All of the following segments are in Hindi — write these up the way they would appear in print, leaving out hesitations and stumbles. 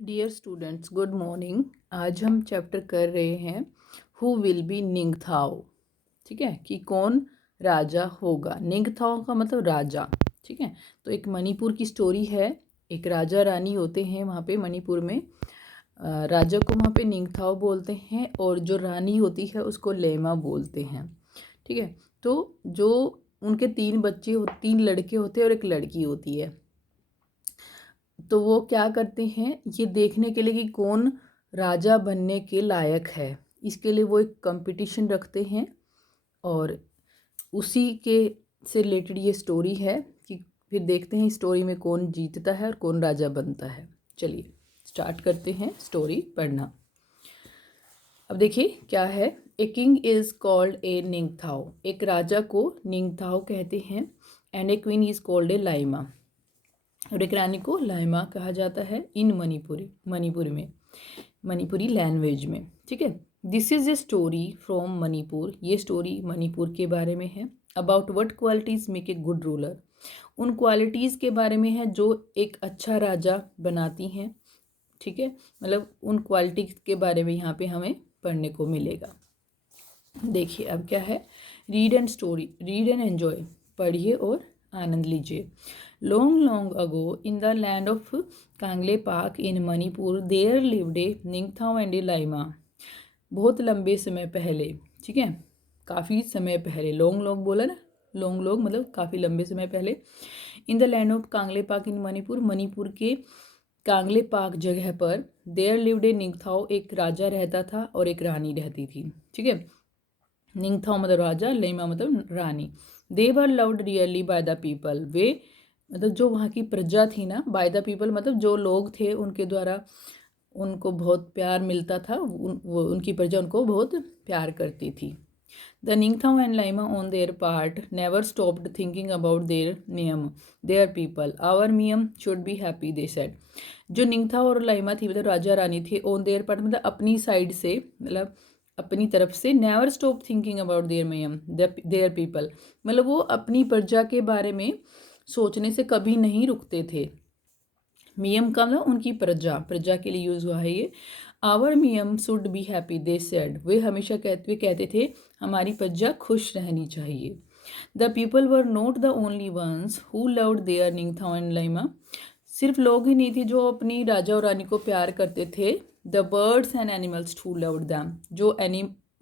Dear students, good morning. आज हम चैप्टर कर रहे हैं हु विल बी निंगथाओ। ठीक है, कि कौन राजा होगा। निंगथाओ का मतलब राजा। ठीक है, तो एक मणिपुर की स्टोरी है। एक राजा रानी होते हैं वहाँ पे मणिपुर में। राजा को वहाँ पे निंगथाओ बोलते हैं और जो रानी होती है उसको लेमा बोलते हैं। ठीक है, तो जो उनके तीन लड़के होते हैं और एक लड़की होती है। तो वो क्या करते हैं, ये देखने के लिए कि कौन राजा बनने के लायक है, इसके लिए वो एक कंपटीशन रखते हैं। और उसी के से रिलेटेड ये स्टोरी है कि फिर देखते हैं स्टोरी में कौन जीतता है और कौन राजा बनता है। चलिए स्टार्ट करते हैं स्टोरी पढ़ना। अब देखिए क्या है। A king is called a ningthou. एक राजा को निंगथाओ कहते हैं। And a queen is called a leima. और एक रानी को लाइमा कहा जाता है इन मणिपुरी लैंग्वेज में। ठीक है, this is a story from Manipur. ये स्टोरी मणिपुर के बारे में है। About what qualities make a good ruler. उन क्वालिटीज़ के बारे में है जो एक अच्छा राजा बनाती हैं। ठीक है, मतलब उन क्वालिटीज के बारे में यहाँ पे हमें पढ़ने को मिलेगा। देखिए अब क्या है। Read and enjoy. पढ़िए और आनंद लीजिए। Long long ago in the land of Kangleipak in Manipur there lived a ningthou and a leima. बहुत लंबे समय पहले। ठीक है, काफ़ी समय पहले। लॉन्ग लॉन्ग बोला ना, लॉन्ग लॉन्ग मतलब काफ़ी लंबे समय पहले। इन the land of Kangleipak in Manipur, Manipur के कांगले पाक जगह पर। देयर लिव्ड ए निंगथाओ, एक राजा रहता था और एक रानी रहती थी। ठीक है, निंगथाओ मतलब राजा, लेमा मतलब रानी। They were loved really by the people. वे मतलब जो वहाँ की प्रजा थी ना, बाय द पीपल मतलब जो लोग थे उनके द्वारा उनको बहुत प्यार मिलता था। उनकी प्रजा उनको बहुत प्यार करती थी। The निंगथाओ and leima on their part never stopped thinking about their meeyam, their people. Our meeyam should be happy they said. जो निंगथाओ और लाइमा थी मतलब राजा रानी थी, ऑन देयर पार्ट मतलब अपनी साइड से, मतलब अपनी तरफ से। Never stop thinking about their meeyam, their people मतलब वो अपनी प्रजा के बारे में सोचने से कभी नहीं रुकते थे। मियम का मतलब उनकी प्रजा के लिए यूज़ हुआ है ये। Our meeyam should be happy they said. वे हमेशा कहते थे हमारी प्रजा खुश रहनी चाहिए। The people were not the only ones who loved their ningthou and leima. सिर्फ लोग ही नहीं थे जो अपनी राजा और रानी को प्यार करते थे। The birds and animals who loved them. जो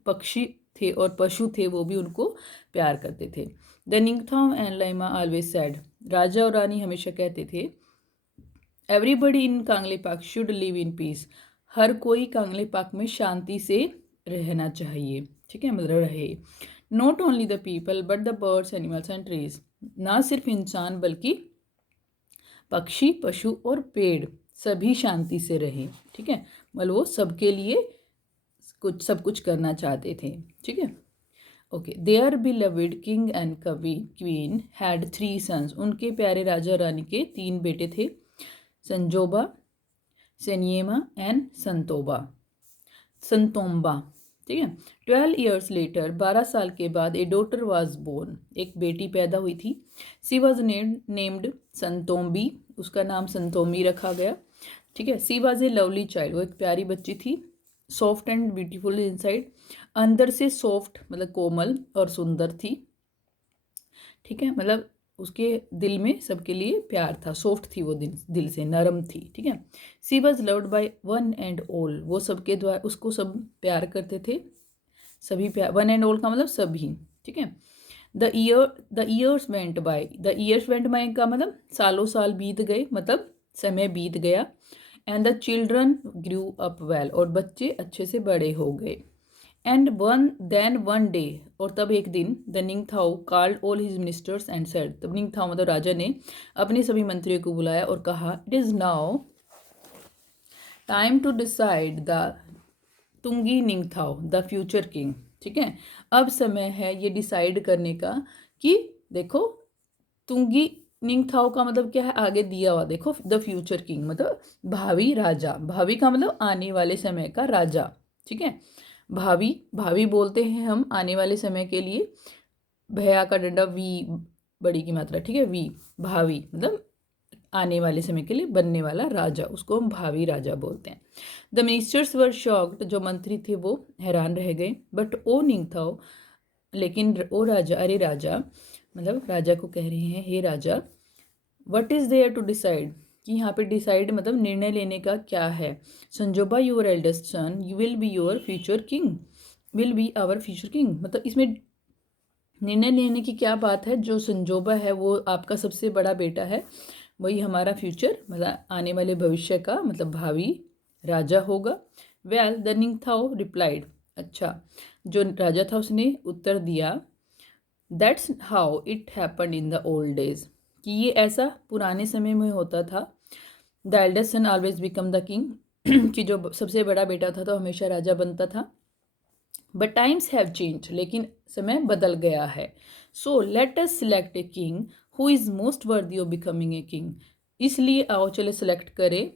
पक्षी थे और पशु थे वो भी उनको प्यार करते थे। The निंगथाओ and leima always said. राजा और रानी हमेशा कहते थे everybody in Kangleipak should live in peace. हर कोई कांगले पाक में शांति से रहना चाहिए। ठीक है, मतलब रहे। Not only the people but the birds animals and trees. ना सिर्फ इंसान बल्कि पक्षी, पशु और पेड़ सभी शांति से रहें। ठीक है, मतलब वो सबके लिए सब कुछ करना चाहते थे। ठीक है, okay. Their beloved king and queen had 3 sons. उनके प्यारे राजा रानी के 3 बेटे थे, संजोबा, सेनियमा एंड संतोम्बा। ठीक है, 12 ईयर्स लेटर, 12 साल के बाद, ए डॉटर वाज बोर्न, एक बेटी पैदा हुई थी। सी वॉज नेम्ड संतोम्बी, उसका नाम संतोमी रखा गया। ठीक है, she was a lovely child, वो एक प्यारी बच्ची थी। सॉफ्ट एंड ब्यूटीफुल इनसाइड, अंदर से सॉफ्ट मतलब कोमल और सुंदर थी। ठीक है, मतलब उसके दिल में सबके लिए प्यार था। सॉफ्ट थी वो, दिल से नरम थी। ठीक है, she was loved by one and all. वो सबके द्वारा उसको सब प्यार करते थे। सभी प्यार, वन एंड ऑल का मतलब सभी। ठीक है, द ईयर्स वेंट बाय का मतलब सालों साल बीत गए, मतलब समय बीत गया। And the children grew up well, और बच्चे अच्छे से बड़े हो गए। एंड वन डे, और तब एक दिन, the ningthou called all his ministers and said. तब निंगथाओ मतलब राजा ने अपने सभी मंत्रियों को बुलाया और कहा it is now time to decide the tungi ningthou the future king. ठीक है, अब समय है ये डिसाइड करने का कि देखो तुंगी निंगथाओ का मतलब क्या है, आगे दिया हुआ देखो, द फ्यूचर किंग मतलब भावी राजा। भावी का मतलब आने वाले समय का राजा। ठीक है, भावी भावी बोलते हैं हम आने वाले समय के लिए। भैया का डंडा वी, बड़ी की मात्रा। ठीक है, वी भावी मतलब आने वाले समय के लिए बनने वाला राजा, उसको हम भावी राजा बोलते हैं। द मिनिस्टर्स वर शॉक्ड, जो मंत्री थे वो हैरान रह गए। बट ओ निंगथाओ, लेकिन ओ राजा, अरे राजा, मतलब राजा को कह रहे हैं, हे राजा, what is there to decide, कि यहाँ पे डिसाइड मतलब निर्णय लेने का क्या है। Sanjoba your eldest son you will be your future king, will be our future king, मतलब इसमें निर्णय लेने की क्या बात है। जो संजोबा है वो आपका सबसे बड़ा बेटा है, वही हमारा फ्यूचर मतलब आने वाले भविष्य का मतलब भावी राजा होगा। वेल द निंगथाओ रिप्लाइड, अच्छा जो राजा था उसने उत्तर दिया, that's how it happen in the old days, कि ये ऐसा पुराने समय में होता था। The eldest son always become the king, कि जो सबसे बड़ा बेटा था तो हमेशा राजा बनता था। बट टाइम्स हैव चेंज, लेकिन समय बदल गया है। So let us select a king who is most वर्दी ऑफ बिकमिंग ए किंग, इसलिए आओ चले सेलेक्ट करें,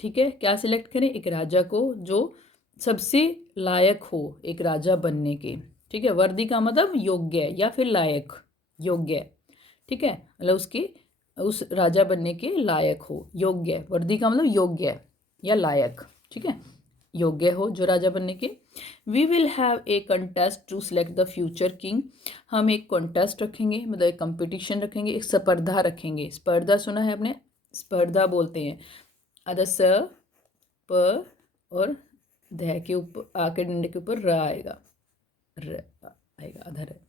ठीक है, क्या सिलेक्ट करें, एक राजा को जो सबसे लायक हो एक राजा बनने के, ठीक है, वर्दी का मतलब योग्य या फिर लायक, योग्य, ठीक है, मतलब उसके उस राजा बनने के लायक हो, योग्य, वर्दी का मतलब योग्य या लायक, ठीक है, योग्य हो जो राजा बनने के। We will have a contest to select the future king, हम एक कॉन्टेस्ट रखेंगे मतलब एक कंपटीशन रखेंगे, एक स्पर्धा रखेंगे। स्पर्धा सुना है आपने, स्पर्धा बोलते हैं, अदर स प और ध के ऊपर आके डंडे के ऊपर र आएगा, र आएगा अधर है।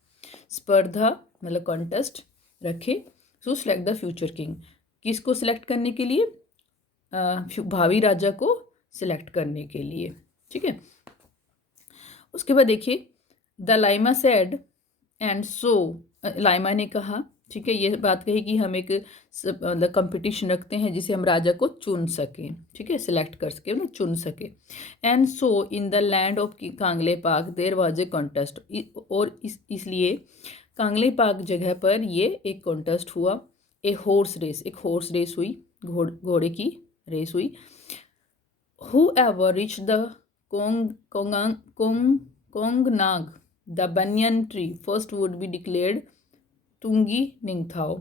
स्पर्धा मतलब कॉन्टेस्ट रखे to select the future king, किसको सिलेक्ट करने के लिए, भावी राजा को सिलेक्ट करने के लिए, ठीक है। उसके बाद देखिए, द लाइमा सेड एंड सो, लाइमा ने कहा, ठीक है, ये बात कही कि हम एक मतलब कंपटीशन रखते हैं जिसे हम राजा को चुन सकें, ठीक है, सिलेक्ट कर सके मतलब चुन सके। And so in the land of Kangleipak there was a contest, और इसलिए कांगले पाक जगह पर ये एक कॉन्टेस्ट हुआ। ए हॉर्स रेस, एक हॉर्स रेस हुई, घोड़े की रेस हुई। Whoever reached the Kongnag, the banyan tree, first would be declared Tungi निंगथाओ,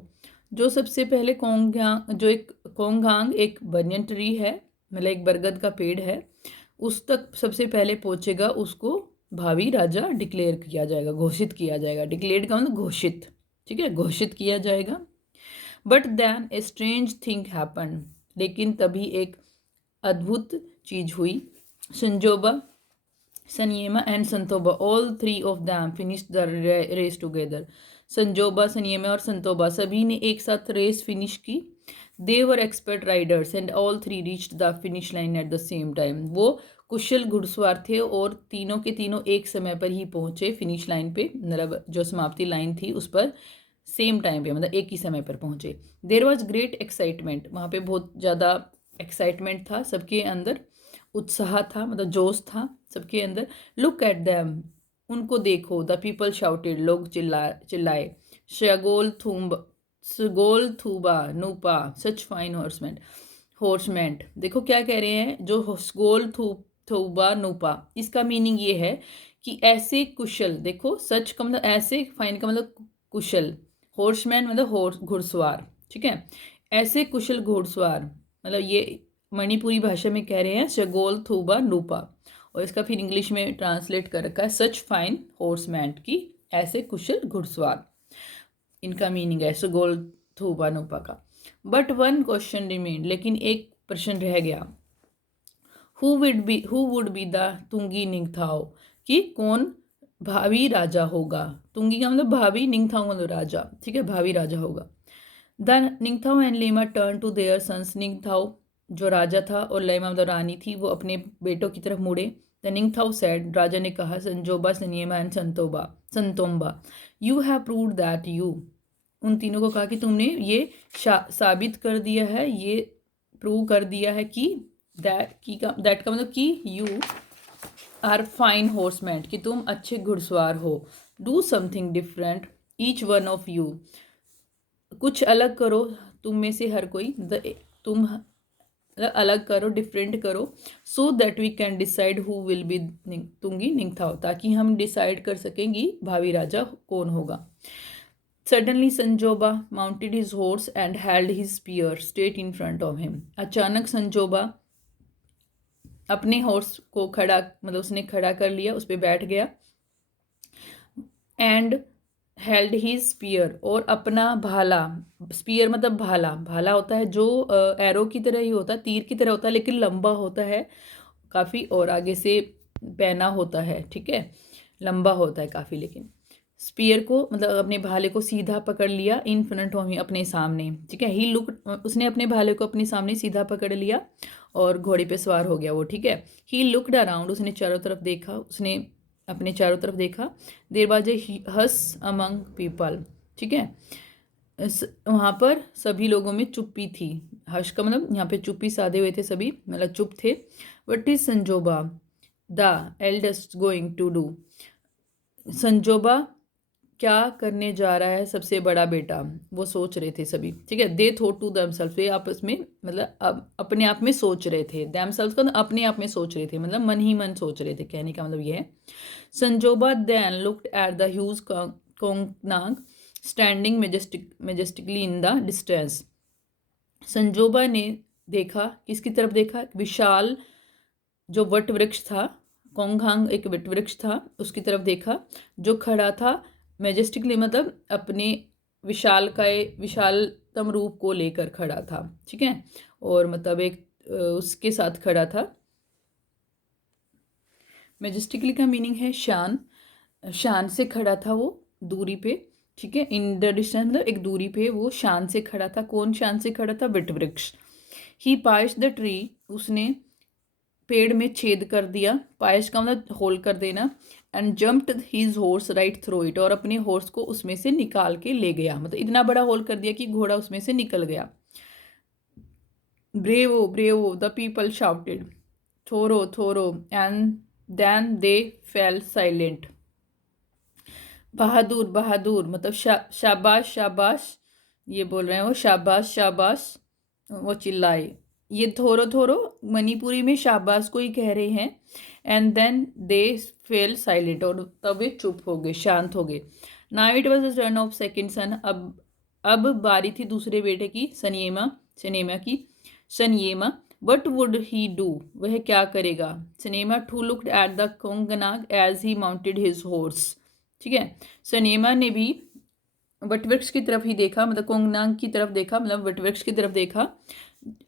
जो सबसे पहले जो एक कोंगांग एक बनियन ट्री है मतलब एक बरगद का पेड़ है, उस तक सबसे पहले पहुंचेगा उसको भावी राजा डिक्लेयर किया जाएगा, घोषित किया जाएगा। डिक्लेयर्ड का मतलब घोषित, ठीक है, घोषित किया जाएगा। But then a strange thing happen, लेकिन तभी एक अद्भुत चीज हुई। Sanjoba, Saniyama and Santoba, all three of them finished the race together. Sanjoba, Saniyama और संतोबा सभी ने एक साथ रेस फिनिश की। They were expert riders and all three reached the finish line at the same time, वो कुशल घुड़सवार थे और तीनों के तीनों एक समय पर ही पहुंचे फिनिश लाइन पे, मतलब जो समाप्ति लाइन थी उस पर सेम टाइम पे मतलब एक ही समय पर पहुंचे। देर वॉज ग्रेट एक्साइटमेंट, वहाँ पे बहुत ज़्यादा एक्साइटमेंट था, सबके अंदर उत्साह था मतलब जोश था सबके अंदर। लुक एट दैम, उनको देखो, द पीपल शाउटेड, लोग चिल्लाए। शगोल थूबा नूपा सच फाइन हॉर्समैन, देखो क्या कह रहे हैं, जो शगोल थूबा नूपा, इसका मीनिंग ये है कि ऐसे कुशल, देखो सच का मतलब ऐसे, फाइन का मतलब कुशल, हॉर्समैन मतलब घुड़सवार, ठीक है, ऐसे कुशल घुड़सवार, मतलब ये मणिपुरी भाषा में कह रहे हैं शगोल थूबा नूपा, और इसका फिर इंग्लिश में ट्रांसलेट कर रखा है सच फाइन हॉर्समैन, की ऐसे कुशल घुड़सवार, इनका मीनिंग है शगोल थूबा नूपा का। बट वन क्वेश्चन रिमेन, लेकिन एक प्रश्न रह गया। Who would be the tungi निंगथाओ, कि कौन भावी राजा होगा। तुंगी का मतलब भावी, निंगथाओ मतलब राजा, ठीक है, भावी राजा होगा। The निंगथाओ and Leima turn to their sons, Ningthou जो राजा था और लेमा मतलब रानी थी, वो अपने बेटों की तरफ मुड़े। द निंगथाओ सेड, राजा ने कहा, Sanjoba, Saniyama and Santomba, you have proved that you, उन तीनों को कहा कि तुमने ये साबित कर दिया है, ये प्रूव कर दिया है कि दैट का मतलब कि यू आर फाइन हॉर्समैन, कि तुम अच्छे घुड़सवार हो। Do something different each one of you, कुछ अलग करो तुम में से हर कोई, तुम अलग करो, डिफरेंट करो, so that we can decide who will be Tungi Ningthou, ताकि हम डिसाइड कर सकेंगी भावी राजा कौन होगा। Suddenly Sanjoba mounted his horse and held his spear straight in front of him. अचानक संजोबा अपने हॉर्स को खड़ा मतलब उसने खड़ा कर लिया, उस पर बैठ गया। एंड हेल्ड ही स्पीयर और अपना भाला, स्पीयर मतलब भाला, भाला होता है जो एरो की तरह ही होता है, तीर की तरह होता है लेकिन लंबा होता है काफ़ी और आगे से पहना होता है, ठीक है, लंबा होता है काफ़ी। लेकिन स्पीयर को मतलब अपने भाले को सीधा पकड़ लिया इन फ्रंट ऑफ अपने सामने, ठीक है। ही लुक, उसने अपने भाले को अपने सामने सीधा पकड़ लिया और घोड़े पे सवार हो गया वो, ठीक है। ही लुकड अराउंड, उसने चारों तरफ देखा, उसने अपने चारों तरफ देखा। There was a hush among people, ठीक है। वहाँ पर सभी लोगों में चुप्पी थी। हर्ष का मतलब यहाँ पे चुप्पी साधे हुए थे सभी, मतलब चुप थे। What is Sanjoba the eldest going to do, Sanjoba क्या करने जा रहा है सबसे बड़ा बेटा, वो सोच रहे थे सभी, ठीक है। दे थॉट टू देमसेल्फ, ये आपस में मतलब अब अपने आप में सोच रहे थे। देमसेल्फ का अपने आप में सोच रहे थे, मतलब मन ही मन सोच रहे थे, कहने का मतलब ये है। Sanjoba then looked at the huge Kongnang standing majestically in the distance. Sanjoba ने देखा, किसकी तरफ देखा, विशाल जो वट वृक्ष था, कोंगहांग एक वट वृक्ष था, उसकी तरफ देखा जो खड़ा था मेजेस्टिकली मतलब अपने विशालतम रूप को लेकर खड़ा था, ठीक है। और मतलब एक उसके साथ खड़ा था। मेजेस्टिकली का मीनिंग है शान, शान से खड़ा था वो दूरी पे, ठीक है। इन द डिस्टेंस मतलब एक दूरी पे वो शान से खड़ा था। कौन शान से खड़ा था, वट वृक्ष। ही पाइश द ट्री, उसने पेड़ में छेद कर दिया, पायश का मतलब होल कर देना। And jumped his horse right through it, और अपने हॉर्स को उसमें से निकाल के ले गया, मतलब इतना बड़ा होल कर दिया कि घोड़ा उसमें से निकल गया। Bravo bravo the people shouted, थोरो थोरो, and then they fell silent. बहादुर बहादुर मतलब शाबाश शाबाश, ये बोल रहे हैं वो, शाबाश शाबाश, वो चिल्लाए। ये थोरो थोरो मणिपुरी में शाबाश को ही कह रहे हैं। And then they fell silent, और तब वे चुप हो गए, शांत हो गए। Now it was the turn of second son, अब बारी थी दूसरे बेटे की, सनियमा सनेमा की, Saniyama. What would he do, वह क्या करेगा। Sanema too looked at the Kongnang as he mounted his horse, ठीक है। सनेमा ने भी वटवृक्ष की तरफ ही देखा, मतलब कोंगनाग की तरफ देखा, मतलब वटवृक्ष की तरफ देखा।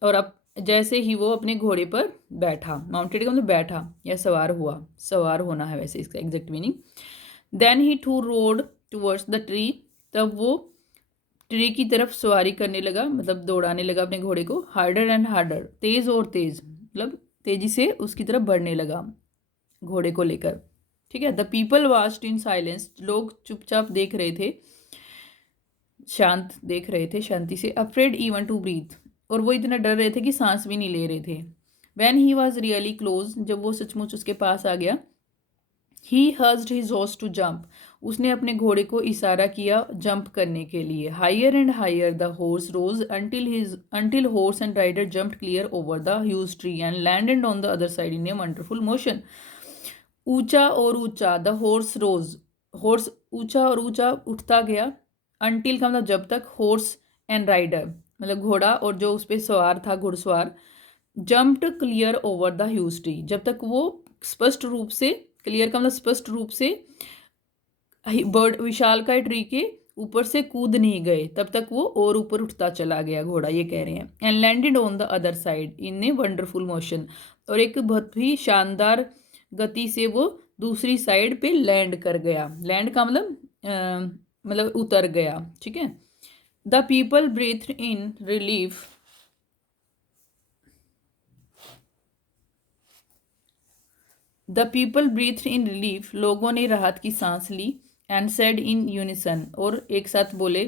और अब जैसे ही वो अपने घोड़े पर बैठा, माउंटेड का मतलब बैठा या सवार हुआ, सवार होना है वैसे इसका exact meaning. Then he too rode towards the tree, तब वो ट्री की तरफ सवारी करने लगा, मतलब दौड़ाने लगा अपने घोड़े को। हार्डर एंड हार्डर, तेज और तेज, मतलब तेजी से उसकी तरफ बढ़ने लगा घोड़े को लेकर, ठीक है। The people watched in silence, लोग चुपचाप देख रहे थे, शांत देख रहे थे, शांति से। अफ्रेड इवन टू ब्रीथ, और वो इतना डर रहे थे कि सांस भी नहीं ले रहे थे। When he was really close, जब वो सचमुच उसके पास आ गया। ही हर्ज्ड हिज हॉर्स टू जंप, उसने अपने घोड़े को इशारा किया जंप करने के लिए। Higher and higher the horse rose until horse and rider jumped clear over the huge tree and landed on the other side in a wonderful motion. ऊंचा और ऊंचा, द हॉर्स रोज, हॉर्स ऊंचा और ऊंचा उठता गया। अंटिल का मतलब जब तक, हॉर्स एंड राइडर मतलब घोड़ा और जो उस पर सवार था घुड़सवार। Jumped clear over the huge tree, जब तक वो स्पष्ट रूप से, क्लियर का मतलब स्पष्ट रूप से, बर्ड विशाल का ट्री के ऊपर से कूद नहीं गए, तब तक वो और ऊपर उठता चला गया घोड़ा, ये कह रहे हैं। And landed on the other side in a wonderful motion, और एक बहुत ही शानदार गति से वो दूसरी साइड पे लैंड कर गया। लैंड का मतलब उतर गया, ठीक है। The people breathe in relief, the people breathe in relief, लोगों ने राहत की सांस ली। एंड सेड इन यूनिसन, और एक साथ बोले,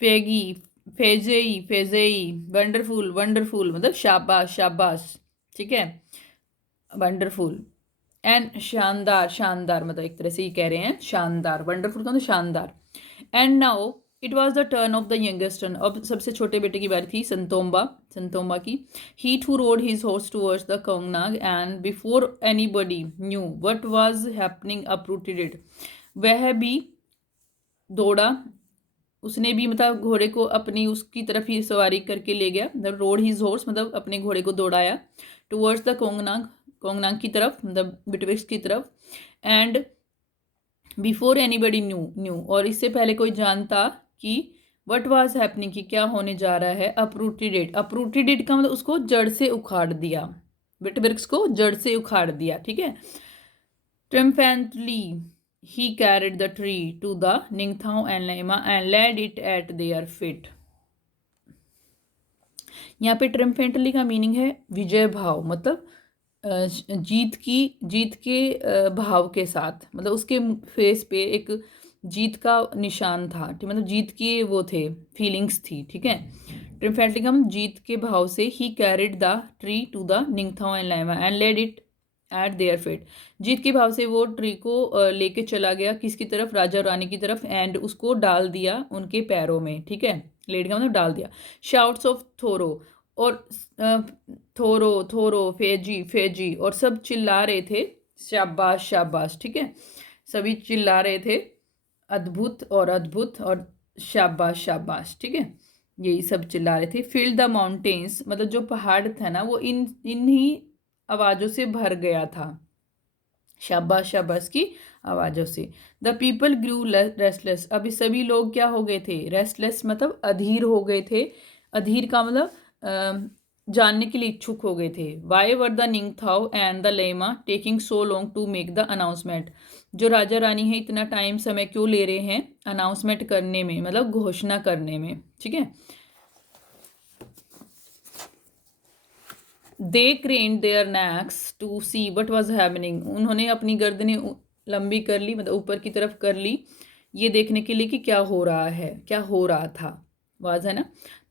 फेगी फेजेई फेजेई, वंडरफुल वंडरफुल मतलब शाबाश शाबाश, ठीक है, वंडरफुल। एंड शानदार, शानदार मतलब एक तरह से ये कह रहे हैं शानदार, वंडरफुल का तो शानदार। And now it was the turn of the youngest son, अब सबसे छोटे बेटे की बारी थी, संतोम्बा की। He too rode his horse towards the Kongnang and before anybody knew what was happening uprooted it, वह भी दौड़ा, उसने भी मतलब घोड़े को अपनी उसकी तरफ ही सवारी करके ले गया, मतलब रोड हिज हॉर्स, मतलब अपने घोड़े को दौड़ाया टुवर्ड्स द कोंगनांग, कोंगनांग की तरफ, मतलब बिटविक्स की तरफ। एंड बिफोर एनीबडी न्यू, और इससे पहले कोई जानता कि वट वॉज हैपनिंग, कि क्या होने जा रहा है। अपरूटेड इट, अपरूटेड इट का मतलब उसको जड़ से उखाड़ दिया, बिटविक्स को जड़ से उखाड़ दिया, ठीक है। ट्रिम्फेंटली he carried the tree to the Ningthao and Lema and laid it at their feet। यहाँ पे ट्रिम्फेंटली का मीनिंग है विजय भाव, मतलब जीत के भाव के साथ, मतलब उसके फेस पे एक जीत का निशान था, ठीक, मतलब जीत की वो थे, फीलिंग्स थी, ठीक है। ट्रिम्फेंटली का हम जीत के भाव से he carried the tree to the निंगथाओ and Leima and laid it at their feet, जीत के भाव से वो ट्री को लेके चला गया किसकी तरफ, राजा और रानी की तरफ, एंड उसको डाल दिया उनके पैरों में, ठीक है। लेड का मतलब डाल दिया। शाउट्स ऑफ थोरो, और थोरो थोरो, फेजी फेजी, और सब चिल्ला रहे थे शाबाश शाबाश, ठीक है। सभी चिल्ला रहे थे अद्भुत और शाबाश शाबाश, ठीक है, यही सब चिल्ला रहे थे। फील्ड द माउंटेन्स, मतलब जो पहाड़ था ना वो इन्हीं आवाज़ों से भर गया था, शाबाश शाबाश की आवाज़ों से। द पीपल ग्रू रेस्टलेस, अभी सभी लोग क्या हो गए थे, रेस्टलेस मतलब अधीर हो गए थे, अधीर का मतलब जानने के लिए इच्छुक हो गए थे। Why were the निंगथाओ and the Leima taking so long to make the announcement, जो राजा रानी है इतना टाइम समय क्यों ले रहे हैं अनाउंसमेंट करने में, मतलब घोषणा करने में, ठीक है। They craned their necks to see what was happening, उन्होंने अपनी गर्दनें लंबी कर ली, मतलब ऊपर की तरफ कर ली, ये देखने के लिए कि क्या हो रहा है, क्या हो रहा था, वाज है ना।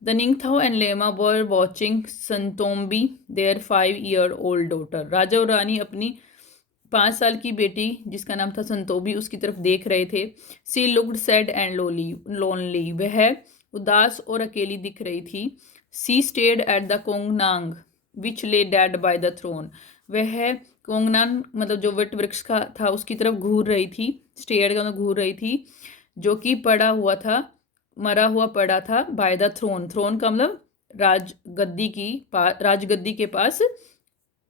The निंगथाओ and Leima were watching Santombi their 5 year old daughter, राजा और रानी अपनी 5 साल की बेटी जिसका नाम था संतोबी उसकी तरफ देख रहे थे। She looked sad and lonely, वह उदास और अकेली दिख रही थी। She stared at the Kongnang which lay dead by the throne, वह कोंगनान मतलब जो वट वृक्ष का था उसकी तरफ घूर रही थी, स्टेड का मतलब घूर रही थी, जो कि पड़ा हुआ था, मरा हुआ पड़ा था, बाय द थ्रोन, थ्रोन का मतलब राजगद्दी के पास,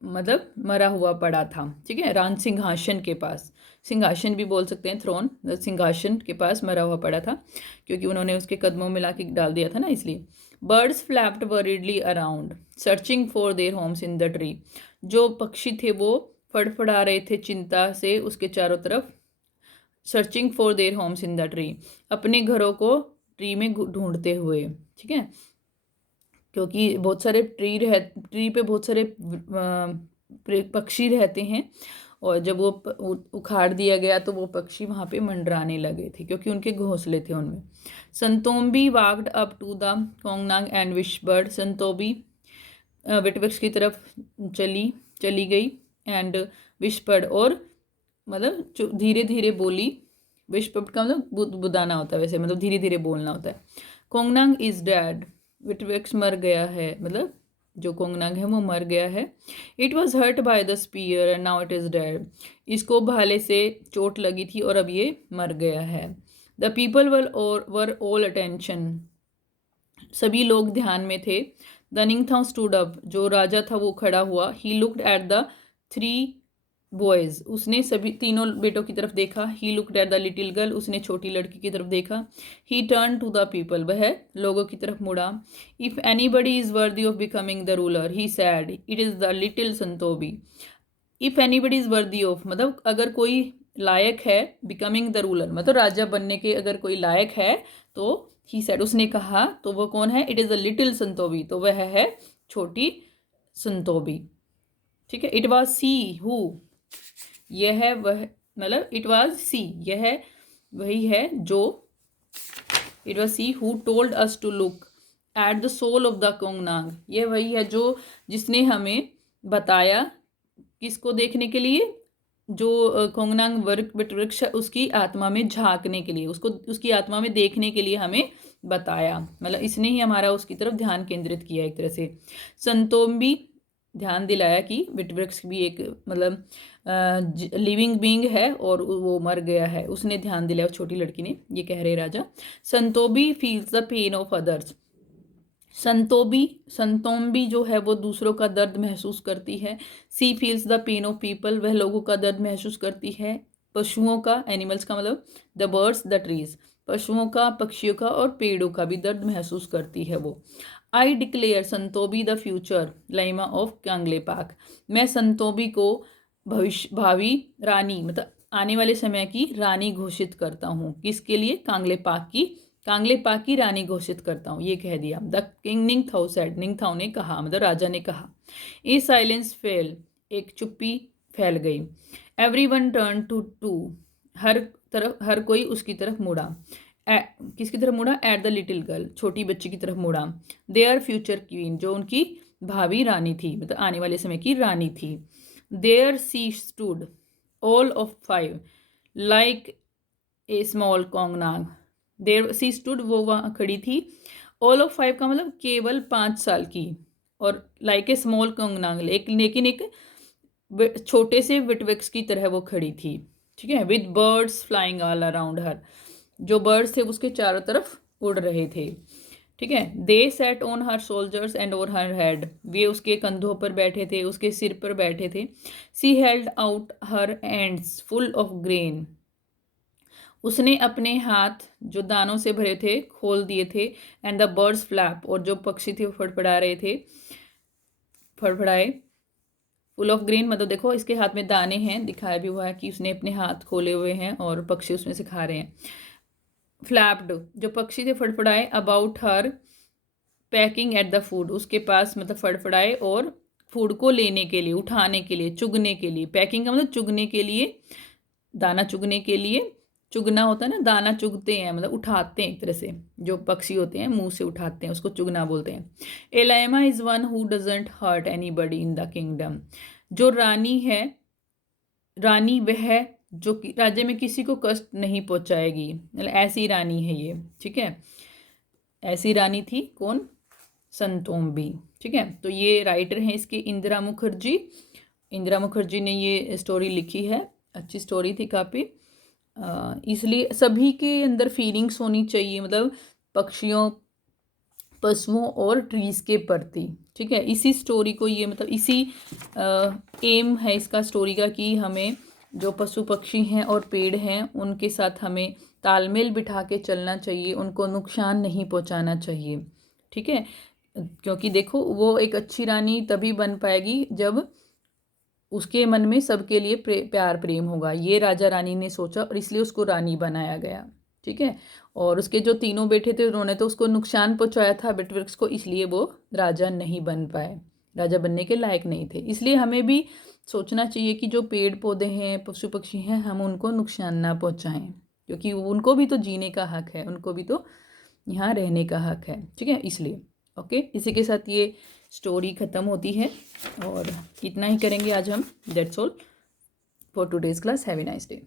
मतलब मरा हुआ पड़ा था, ठीक है, राज सिंहासन के पास, सिंहासन भी बोल सकते हैं थ्रोन, सिंहासन के पास मरा हुआ पड़ा था, क्योंकि उन्होंने उसके कदमों में लाके डाल दिया था ना, इसलिए। Birds flapped worriedly around searching for their homes in the tree, जो पक्षी थे वो फड़फड़ा रहे थे चिंता से उसके चारों तरफ। Searching for their homes in the tree, अपने घरों को ट्री में ढूंढते हुए, ठीक है, क्योंकि बहुत सारे ट्री पे बहुत सारे पक्षी रहते हैं, और जब वो उखाड़ दिया गया तो वो पक्षी वहाँ पे मंडराने लगे थे क्योंकि उनके घोंसले थे उनमें। Santombi walked up to the Kongnang and विशबर्ड, संतोबी विटवृक्ष की तरफ चली गई, एंड विशबर्ड, और मतलब धीरे धीरे बोली, विशबर्ड का मतलब बुदाना होता है वैसे, मतलब धीरे धीरे बोलना होता है। कोंगनांग इज डेड, विटवृक्ष मर गया है, मतलब जो कोंगनांग है वो मर गया है। It was hurt by the spear and now it is dead, इसको भाले से चोट लगी थी और अब ये मर गया है। The people were all attention, सभी लोग ध्यान में थे। द निंगथाओ स्टूड अप, जो राजा था वो खड़ा हुआ। He looked at the 3 boys, उसने सभी तीनों बेटों की तरफ देखा। He looked at the little girl, उसने छोटी लड़की की तरफ देखा। He turned to the people, वह लोगों की तरफ मुड़ा। If anybody is worthy of becoming the ruler he said it is the little Santobi. If anybody is worthy of मतलब अगर कोई लायक है, बिकमिंग द रूलर मतलब राजा बनने के अगर कोई लायक है, तो ही सैड उसने कहा, तो वो कौन है, इट इज़ द लिटिल संतोबी, तो वह है छोटी संतोबी, ठीक है। इट वॉज सी हु, यह वह मतलब इट वॉज सी, यह वही है जो, it was she who told us to look at the soul of the Kongnang, यह वही है जो जिसने हमें बताया किसको देखने के लिए, जो कोंगनांग वृक्ष उसकी आत्मा में झांकने के लिए, उसको उसकी आत्मा में देखने के लिए हमें बताया, मतलब इसने ही हमारा उसकी तरफ ध्यान केंद्रित किया एक तरह से। संतोम्बी ध्यान दिलाया कि विटवृक्ष भी एक मतलब लिविंग बीइंग है और वो मर गया है, उसने ध्यान दिलाया उस छोटी लड़की ने, ये कह रहे राजा। Santobi feels the pain of others. Santombi जो है वो दूसरों का दर्द महसूस करती है। She feels the pain of people, वह लोगों का दर्द महसूस करती है। पशुओं का, एनिमल्स का मतलब द बर्ड्स द ट्रीज, पशुओं का, पक्षियों का और पेड़ों का भी दर्द महसूस करती है वो। I declare Santobi the future Leima of Kangleipak, मैं संतोबी को भावी रानी मतलब आने वाले समय की रानी घोषित करता हूँ। किसके लिए? कांगले पाक की रानी घोषित करता हूँ, ये कह दिया। द किंग निंगथाउ सेड, निंगथाउ ने कहा मतलब राजा ने कहा। ए साइलेंस फेल, एक चुप्पी फैल गई। एवरीवन टर्न टू, हर कोई उसकी तरफ मुड़ा। किसकी तरफ मुड़ा? एट द लिटिल गर्ल, छोटी बच्ची की तरफ मुड़ा। देयर फ्यूचर क्वीन, जो उनकी भावी रानी थी मतलब आने वाले समय की रानी थी। There she stood all of 5 like a small Kongnang, there she stood, वो वहाँ खड़ी थी। ऑल ऑफ 5 का मतलब केवल 5 साल की, और लाइक ए स्मॉल कोंगनाग, लेकिन एक छोटे से विटविक्स की तरह वो खड़ी थी। ठीक है। With birds flying all around her, जो बर्ड्स थे उसके चारों तरफ उड़ रहे थे। ठीक है। They sat on her shoulders and over her head, वे उसके कंधों पर बैठे थे, उसके सिर पर बैठे थे। She held out her hands full of grain, उसने अपने हाथ जो दानों से भरे थे खोल दिए थे। एंड द बर्ड्स फ्लैप, और जो पक्षी थे वो फड़फड़ा रहे थे, फड़फड़ाए। फुल ऑफ ग्रेन मतलब देखो इसके हाथ में दाने हैं, दिखाया भी हुआ है कि उसने अपने हाथ खोले हुए हैं और पक्षी उसमें से खा रहे हैं। फ्लैप्ड, जो पक्षी थे फड़फड़ाए। About her pecking at the food, उसके पास मतलब फड़फड़ाए और फूड को लेने के लिए, उठाने के लिए, चुगने के लिए। पैकिंग का मतलब चुगने के लिए, दाना चुगने के लिए। चुगना होता है ना, दाना चुगते हैं मतलब उठाते हैं, एक तरह से जो पक्षी होते हैं मुंह से उठाते हैं, उसको चुगना बोलते हैं। एलाइमा is one who doesn't hurt anybody in the kingdom, जो रानी है, रानी वह जो राज्य में किसी को कष्ट नहीं पहुंचाएगी, मतलब ऐसी रानी है ये। ठीक है। ऐसी रानी थी कौन? संतोम्बी। ठीक है। तो ये राइटर हैं इसके इंदिरा मुखर्जी। इंदिरा मुखर्जी ने ये स्टोरी लिखी है, अच्छी स्टोरी थी काफ़ी। इसलिए सभी के अंदर फीलिंग्स होनी चाहिए, मतलब पक्षियों, पशुओं और ट्रीज के प्रति। ठीक है। इसी स्टोरी को ये मतलब इसी एम है इसका स्टोरी का कि हमें जो पशु पक्षी हैं और पेड़ हैं उनके साथ हमें तालमेल बिठा के चलना चाहिए, उनको नुकसान नहीं पहुंचाना चाहिए। ठीक है। क्योंकि देखो वो एक अच्छी रानी तभी बन पाएगी जब उसके मन में सबके लिए प्यार प्रेम होगा। ये राजा रानी ने सोचा और इसलिए उसको रानी बनाया गया। ठीक है। और उसके जो तीनों बेटे थे उन्होंने तो उसको नुकसान पहुंचाया था विटवृक्ष को, इसलिए वो राजा नहीं बन पाए, राजा बनने के लायक नहीं थे। इसलिए हमें भी सोचना चाहिए कि जो पेड़ पौधे हैं, पशु पक्षी हैं, हम उनको नुकसान ना पहुंचाएं, क्योंकि उनको भी तो जीने का हक है, उनको भी तो यहाँ रहने का हक है। ठीक है। इसलिए ओके, इसी के साथ ये स्टोरी ख़त्म होती है और इतना ही करेंगे आज हम। That's all for today's class. Have a nice day.